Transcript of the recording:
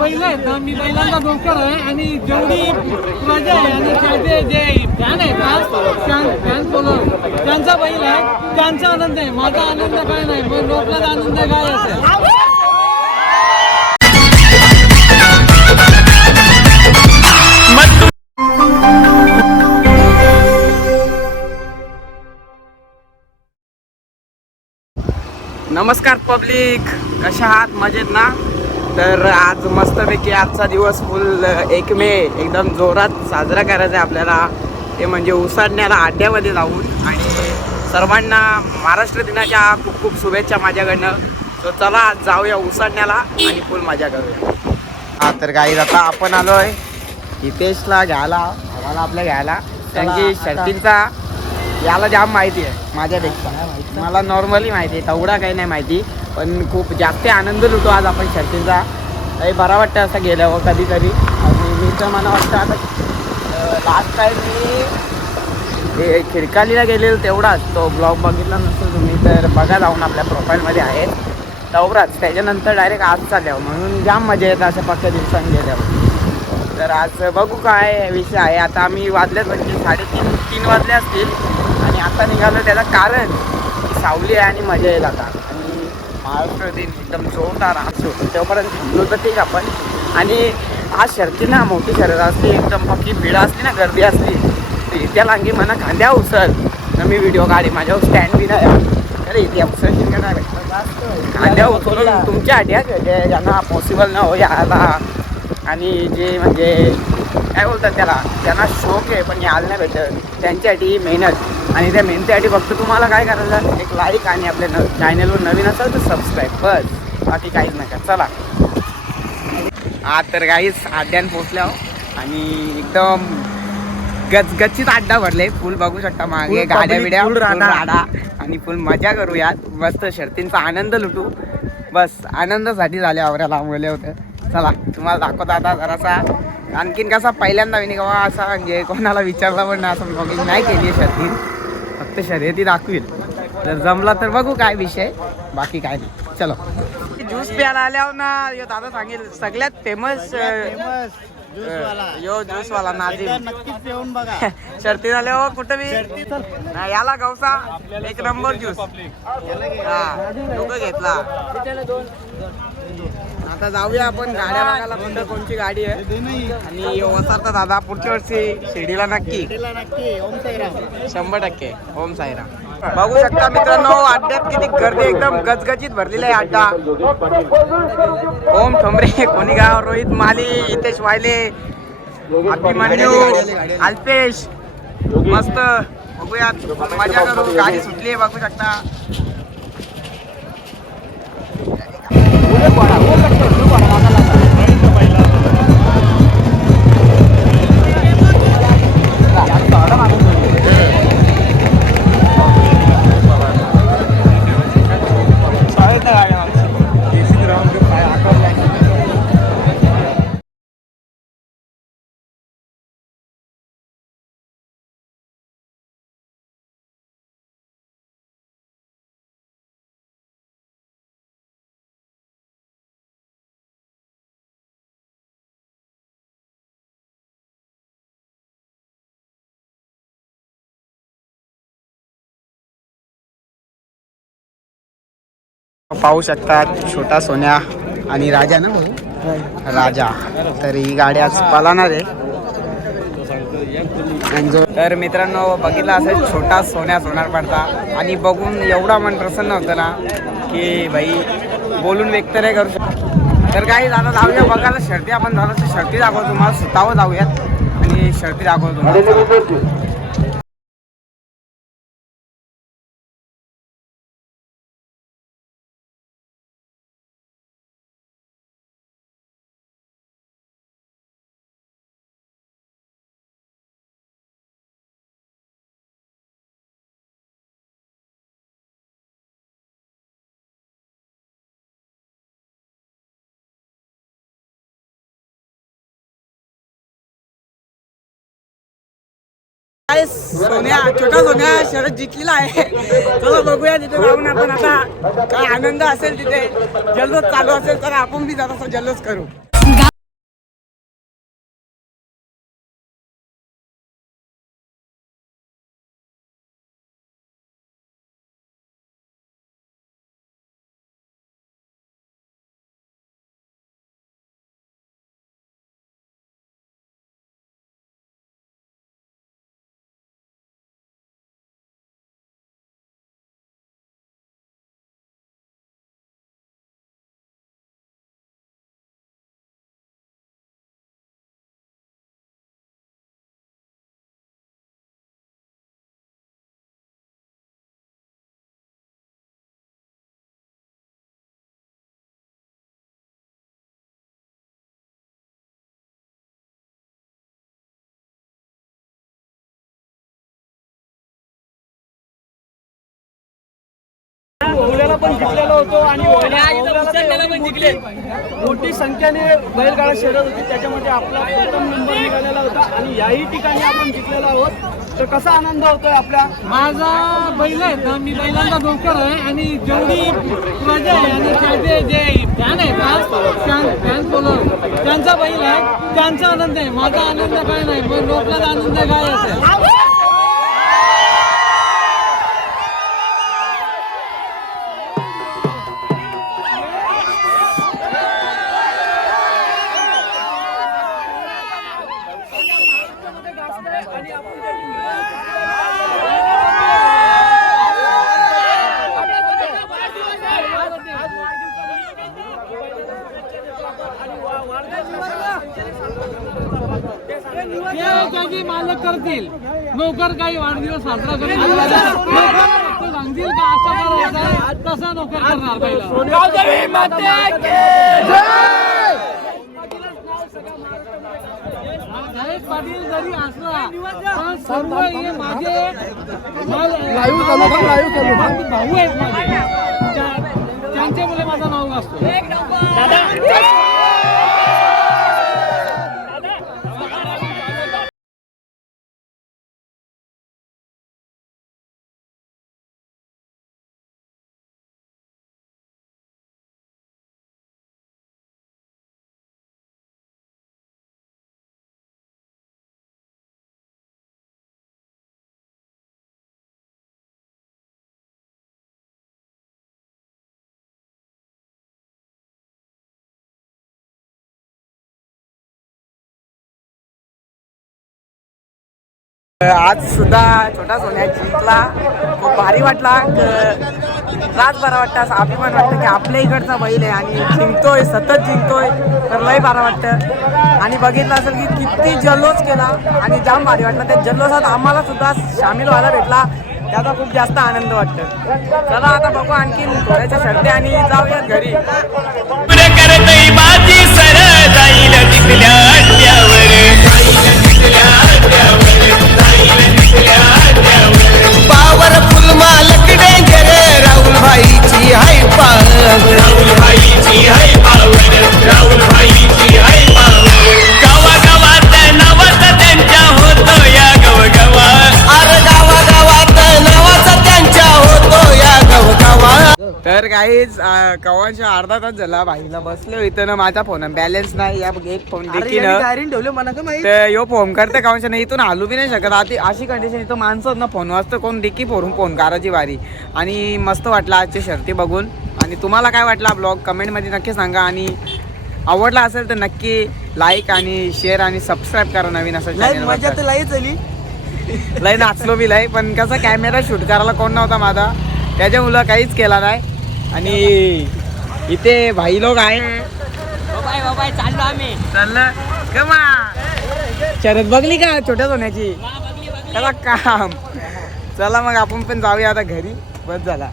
बैल आहेत ना, मी बैलांचा डोक्टर आहे आणि जेवढी प्रजा आहे आणि त्याचे जे फॅन आहेत ना, फॅन फॉलोअर त्यांचा बैल आहे, त्यांचा आनंद आहे. माझा आनंद काय नाही, पण लोकांचा आनंद काय असेल. नमस्कार पब्लिक, कशा आहात? मजेत ना? तर आज मस्तपैकी आजचा दिवस फुल 1 मे एकदम जोरात साजरा करायचा आहे आपल्याला. ते म्हणजे उसाडण्याला अड्ड्यामध्ये जाऊन. आणि सर्वांना महाराष्ट्र दिनाच्या खूप खूप शुभेच्छा माझ्याकडनं. तर चला जाऊया उसाडण्याला आणि फुल मजा करूया. हा तर काही आता आपण आलोय हितेशला घ्यायला, आम्हाला आपल्या घ्यायला. त्यांची शर्तींचा याला जाम माहिती आहे माझ्यापेक्षा. मला नॉर्मली माहिती आहे, तेवढा काही नाही माहिती, पण खूप जास्त आनंद लुटतो आज आपण शर्तींचा. काही बरा वाटतं असं गेल्यावर कधी कधी. आणि मी तर मला वाटतं आता लास्ट टाईम मी खिडकालीला गेलेलो तेवढाच. तो ब्लॉग बघितला नसेल तुम्ही तर बघा, जाऊन आपल्या प्रोफाईलमध्ये आहे तेवढाच. त्याच्यानंतर डायरेक्ट आज चालल्यावर म्हणून जाम मजा येतं अशा पक्क्या दिवसांनी गेल्यावर. तर आज बघू काय विषय आहे. आता आम्ही वाजल्यात म्हणजे 3:30 वाजले असतील आणि आता निघालो. त्याचं कारण सावली आहे आणि मजा येईल आता. आणि महाराष्ट्र दिन एकदम जोरदार आज होतो, तेव्हापर्यंत थांबलो तर ठीक आपण. आणि आज शर्ती ना मोठी शर्यत असली, एकदम पक्की भीड असली ना, गर्दी असली तर इथे लांगी म्हणा खांद्या उचल तर मी व्हिडिओ काढे. माझ्यावर स्टँड बी नाही अरे, इथे उचल नाही भेटत. खांद्या उचलून तुमच्या आड्या ज्यांना पॉसिबल न हो यायला, आणि जे म्हणजे काय बोलतात त्याला, ज्यांना शौक आहे पण यायला नाही भेटत, त्यांच्यासाठी मेहनत. आणि त्या मेहनतीसाठी फक्त तुम्हाला काय करायचं, एक लाईक आणि आपल्या चॅनलवर नवीन असेल तर सबस्क्राईब, बस, बाकी काहीच नका. चला आज तर काहीच अड्ड्यान पोचल्यावर आणि एकदम गचगचीत अड्डा भरले. फुल बघू शकता मागे गाड्या बिड्या, फुल राडा आणि फुल मजा करूयात. मस्त शर्तींचा आनंद लुटू. बस आनंदासाठी झाले आवऱ्याला बोलले होते. चला तुम्हाला दाखवता आता जरासा. आणखीन कसा पहिल्यांदा मी कवा असा म्हणजे कोणाला विचारला पण नाही, असं ब्लॉगिंग नाही केली शर्ती, फक्त शर्यती दाखवील. जर जमला तर बघू काय विषय, बाकी काय नाही. चलो ज्यूस प्यायला आल्यावर ना यो दादा सांगेल सगळ्यात फेमस यो ज्यूसवाला नाझीम, नक्कीच पिऊन बघा. शर्ती झाले हो कुठं बी याला गवसा एक नंबर ज्यूस. हा लोक घेतला. आता जाऊया आपण गाड्या बघायला, कुठं कोणची गाडी आहे. आणि वसारता दादा पुढच्या वर्षी शिर्डीला नक्की 100%. ओम साईराम. बघू शकता मित्रांनो अड्ड्यात किती गर्दी, एकदम गजगजीत भरलेला आहे अड्डा. ओम ठोंबरे, कोणीगाव, रोहित माली, हितेश वायले, अभिमन्यू, अल्पेश. मस्त बघूयात, मजा करू. गाडी सुटली आहे बघू शकता. पाहू शकतात छोटा सोन्या आणि राजा ना, राजा. तर ही गाडी आज पळणार आहे. तर मित्रांनो बघितलं असेल छोटा सोन्या सोनार पडता. आणि बघून एवढा मन प्रसन्न होतं ना की भाई बोलून व्यक्त नाही करू शकत. तर काही आता जाऊया बघायला शर्ती. आपण झालं शर्ती दाखवतो तुम्हाला, स्वतःवर जाऊयात आणि शर्ती दाखवतो तुम्हाला. सोन्या, छोटा सोन्या शरद जिंकलेला आहे. चला बघूया तिथे जाऊन आपण. आता काय आनंद असेल तिथे, जल्लोष चालू असेल तर आपण बी जरासा जल्लोष करू. आपण जिंकलेलो होतो आणि मोठी संख्येने बैलगाडा शर्यत होती, त्याच्यामध्ये आपला प्रथम नंबर निघालेला होता आणि याही ठिकाणी आपण जिंकलेलो आहोत. तर कसा आनंद होतोय आपल्या? माझा बैल आहे ना, मी बैलांचा डोकर आहे आणि जेवढी प्रजा आहे आणि त्याचे जे फॅन आहेत ना, फॅन फॉलोअर त्यांचा बैल आहे, त्यांचा आनंद आहे. माझा आनंद काय नाही, पण लोकांचा आनंद काय असेल. त्याची मालक करतील, नोकर काही वाढदिवस साजरा करेल, सांगतील का असं करायचं, तसा नोकर करणार पहिला. जयेश पाटील जरी असला पण सर्व हे माझे भाऊ आहेत माझे, त्यांच्यामुळे माझं नाव असतो. आज सुद्धा छोटा सोन्या जिंकला, खूप भारी वाटला. रात बरा वाटतं, असं अभिमान वाटतं की आपल्या इकडचा बैल आहे आणि जिंकतोय, सतत जिंकतोय, तर लय बरा वाटतं. आणि बघितलं असेल की किती जल्लोष केला आणि जाम भारी वाटलं. त्या जल्लोषात आम्हाला सुद्धा सामील व्हायला भेटला, त्याचा खूप जास्त आनंद वाटतं. चला आता बघू आणखी थोड्याच्या शर्ती आणि जाऊयात घरी. पावरफुल मालक डेंजर राहुल भाईची हाय पावर, राहुल भाईची हाय पावर, राहुल भाईची हाय पावर. गावागावात नावाचा त्यांच्या होतो या गावगावात, अरे गावागावात नावाचा त्यांच्या होतो या गावगावात. तर काहीच कवांच्या अर्धा तास झाला भाईला बसले इथं ना, माझा फोन बॅलन्स नाही, या एक फोन देखील ठेवले मला का माहिती. तर यो फोन करते कवांच्या नाही, इथून हलू बी नाही शकत. आधी अशी कंडिशन इथं माणसं ना, फोन वाजतं कोण देखी फोरून फोन करायची वारी. आणि मस्त वाटलं आजची शर्ती बघून. आणि तुम्हाला काय वाटला ब्लॉग कमेंटमध्ये नक्की सांगा, आणि आवडला असेल तर नक्की लाईक आणि शेअर आणि सबस्क्राईब करा नवीन असं चॅनल. मजा तर लई झाली, लय नाचलो बी लय, पण कसं कॅमेरा शूट करायला कोण नव्हता माझा, त्याच्यामुळं काहीच केला नाही. आणि इथे भाई लोक आहे, चाललो आम्ही. चाललं कमा शरद बघली का छोट्या सोन्याची, चला काम. चला मग आपण पण जाऊया आता घरी, बस झाला.